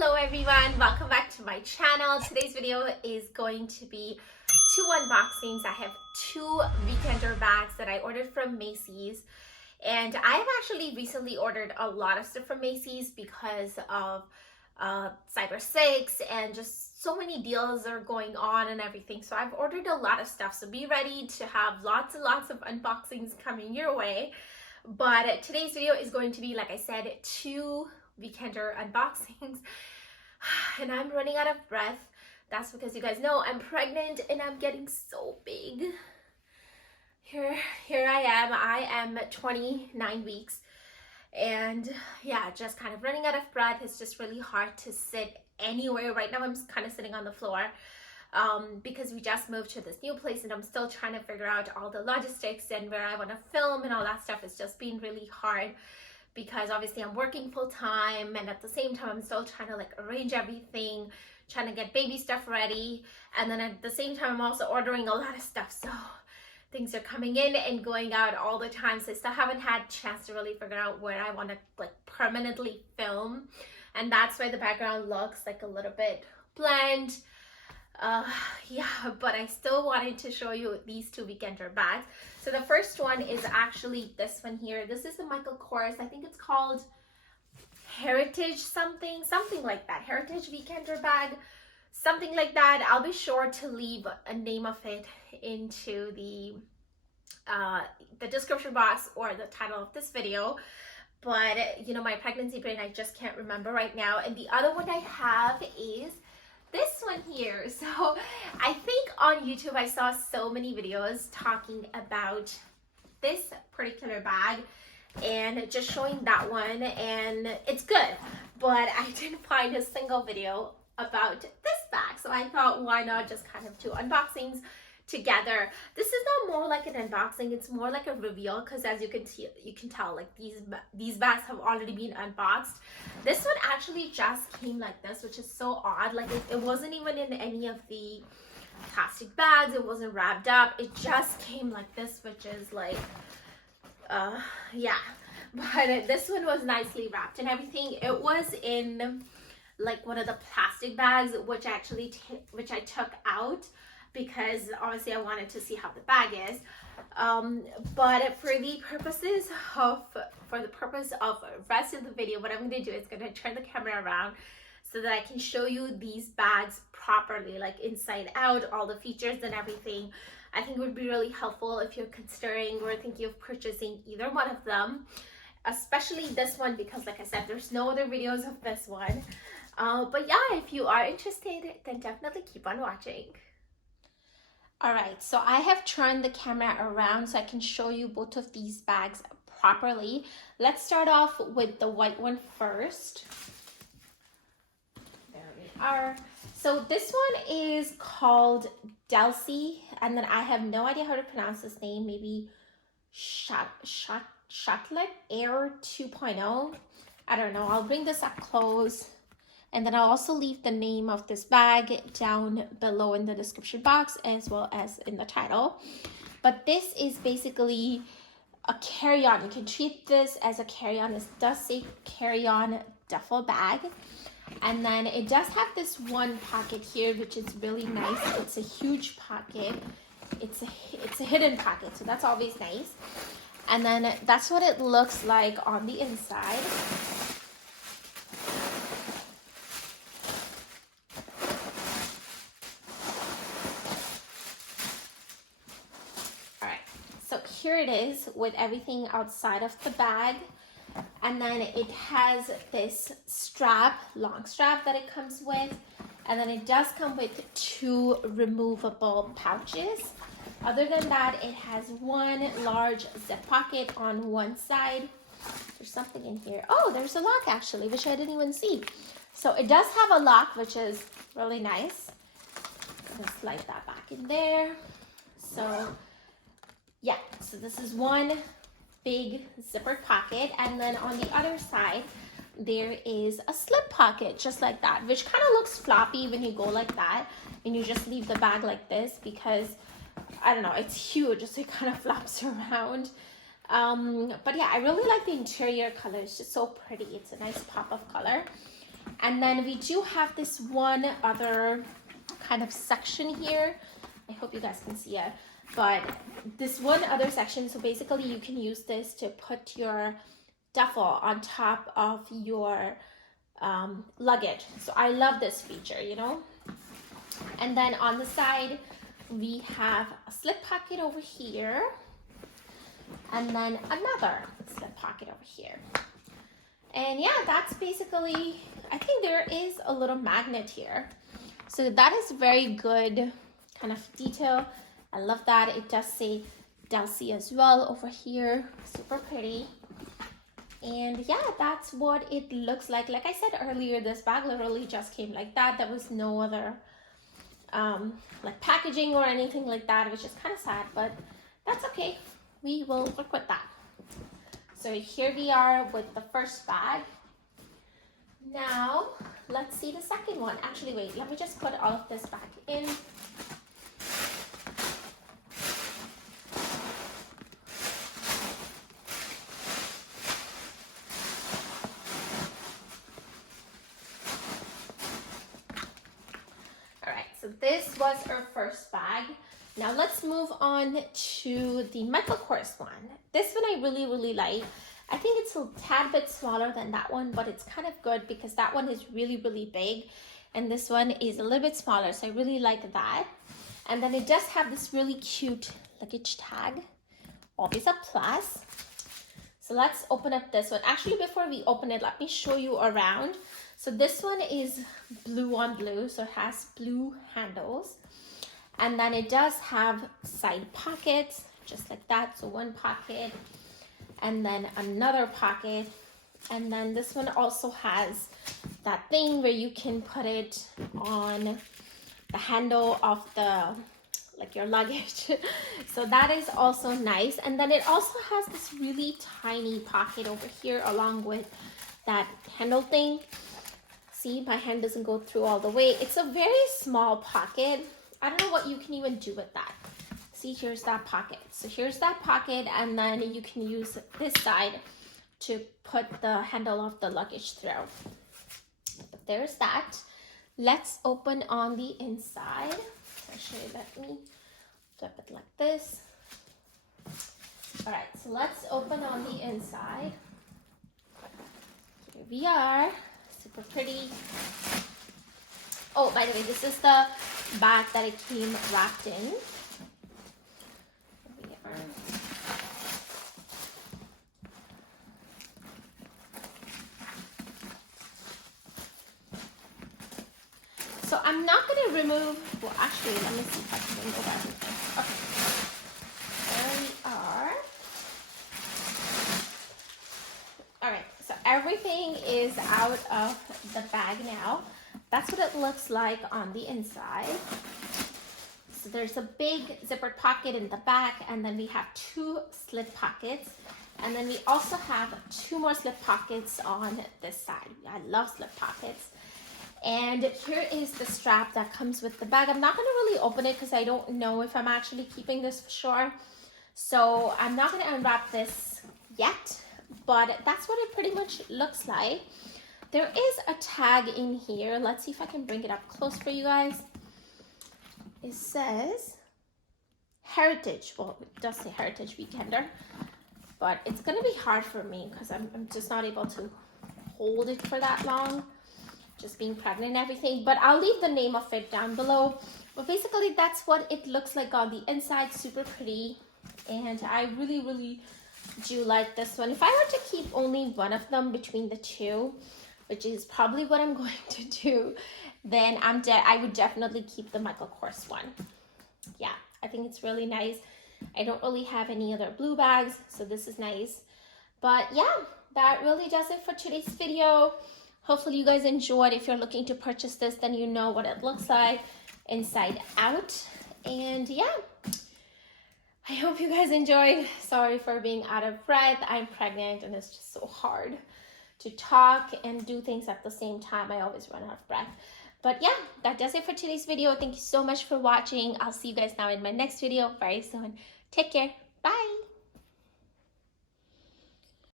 Hello everyone, welcome back to my channel. Today's video is going to be two unboxings. I have two Weekender bags that I ordered from Macy's, and I've actually recently ordered a lot of stuff from Macy's because of Cyber 6 and just so many deals are going on and everything. So I've ordered a lot of stuff, so be ready to have lots and lots of unboxings coming your way. But today's video is going to be, like I said, two Weekender unboxings, and I'm running out of breath. That's because you guys know I'm pregnant and I'm getting so big. Here I am 29 weeks, and yeah, just kind of running out of breath. It's just really hard to sit anywhere. Right now I'm kind of sitting on the floor because we just moved to this new place and I'm still trying to figure out all the logistics and where I want to film and all that stuff. It's just been really hard because obviously I'm working full time, and at the same time I'm still trying to like arrange everything, trying to get baby stuff ready, and then at the same time I'm also ordering a lot of stuff, so things are coming in and going out all the time. So I still haven't had a chance to really figure out where I want to like permanently film, and that's why the background looks like a little bit bland. Yeah, but I still wanted to show you these two Weekender bags. So the first one is actually this one here. This is the KORS. I think it's called Heritage something like that. Heritage Weekender bag, something like that. I'll be sure to leave a name of it into the description box or the title of this video. But you know, my pregnancy brain, I just can't remember right now. And the other one I have is this one here. So I think on YouTube I saw so many videos talking about this particular bag and just showing that one, and it's good, but I didn't find a single video about this bag. So I thought, why not just kind of do unboxings together. This is not more like an unboxing, it's more like a reveal, because as you can see, you can tell like these bags have already been unboxed. This one actually just came like this, which is so odd. Like it wasn't even in any of the plastic bags, it wasn't wrapped up, it just came like this, which is like yeah, but this one was nicely wrapped and everything. It was in like one of the plastic bags, which I took out because obviously I wanted to see how the bag is, but for the purpose of rest of the video, what I'm going to do is going to turn the camera around so that I can show you these bags properly, like inside out, all the features and everything. I think it would be really helpful if you're considering or thinking of purchasing either one of them, especially this one, because like I said, there's no other videos of this one. But yeah, if you are interested, then definitely keep on watching. All right, so I have turned the camera around so I can show you both of these bags properly. Let's start off with the white one first. There we are. So this one is called DELSEY, and then I have no idea how to pronounce this name. Maybe Chatelet Air 2.0. I don't know. I'll bring this up close. And then I'll also leave the name of this bag down below in the description box as well as in the title. But this is basically a carry-on. You can treat this as a carry-on. This does say carry-on duffel bag. And then it does have this one pocket here, which is really nice. It's a huge pocket. It's a hidden pocket, so that's always nice. And then that's what it looks like on the inside. Here it is with everything outside of the bag, and then it has this strap, long strap that it comes with, and then it does come with two removable pouches. Other than that, it has one large zip pocket on one side. There's something in here. Oh, there's a lock actually, which I didn't even see. So it does have a lock, which is really nice. I'm gonna slide that back in there. So yeah, so this is one big zippered pocket, and then on the other side there is a slip pocket just like that, which kind of looks floppy when you go like that and you just leave the bag like this, because I don't know, it's huge, so it kind of flops around. But yeah, I really like the interior color. It's just so pretty. It's a nice pop of color. And And then we do have this one other kind of section here. I hope you guys can see it. But this one other section, so basically you can use this to put your duffel on top of your luggage. So I love this feature, you know. And then on the side, we have a slip pocket over here. And then another slip pocket over here. And yeah, that's basically, I think there is a little magnet here. So that is very good kind of detail. I love that. It does say DELSEY as well over here. Super pretty. And yeah, that's what it looks like. Like I said earlier, this bag literally just came like that. There was no other like packaging or anything like that, which is kind of sad, but that's okay. We will work with that. So here we are with the first bag. Now, let's see the second one. Actually, wait, let me just put all of this back in. All right, so this was our first bag. Now let's move on to the Michael Kors one. This one I really like. I think it's a tad bit smaller than that one, but it's kind of good because that one is really big and this one is a little bit smaller, so I really like that. And then it does have this really cute luggage tag, always a plus. So let's open up this one. Actually, before we open it, let me show you around. So this one is blue on blue, so it has blue handles. And then it does have side pockets, just like that. So one pocket and then another pocket. And then this one also has that thing where you can put it on the handle of the, like your luggage. So that is also nice. And then it also has this really tiny pocket over here along with that handle thing. See, my hand doesn't go through all the way. It's a very small pocket. I don't know what you can even do with that. See, here's that pocket. So here's that pocket, and then you can use this side to put the handle of the luggage through. But there's that. Let's open on the inside. Actually, let me flip it like this. All right, so let's open on the inside. Here we are. Super pretty. Oh, by the way, this is the bag that it came wrapped in. Here we are. So I'm not going to remove, well, actually, let me see if I can remove everything. Okay. There we are. All right, so everything is out of the bag now. That's what it looks like on the inside. So there's a big zippered pocket in the back, and then we have two slip pockets. And then we also have two more slip pockets on this side. I love slip pockets. And here is the strap that comes with the bag. I'm not going to really open it because I don't know if I'm actually keeping this for sure. So I'm not going to unwrap this yet, but that's what it pretty much looks like. There is a tag in here. Let's see if I can bring it up close for you guys. It says Heritage. Well, it does say Heritage Weekender, but it's going to be hard for me because I'm just not able to hold it for that long. Just being pregnant and everything. But I'll leave the name of it down below. But basically, that's what it looks like on the inside. Super pretty. And I really do like this one. If I were to keep only one of them between the two, which is probably what I'm going to do, then I would definitely keep the Michael Kors one. Yeah, I think it's really nice. I don't really have any other blue bags, so this is nice. But yeah, that really does it for today's video. Hopefully you guys enjoyed. If you're looking to purchase this, then you know what it looks like inside out. And yeah, I hope you guys enjoyed. Sorry for being out of breath. I'm pregnant and it's just so hard to talk and do things at the same time. I always run out of breath. But yeah, that does it for today's video. Thank you so much for watching. I'll see you guys now in my next video very soon. Take care. Bye.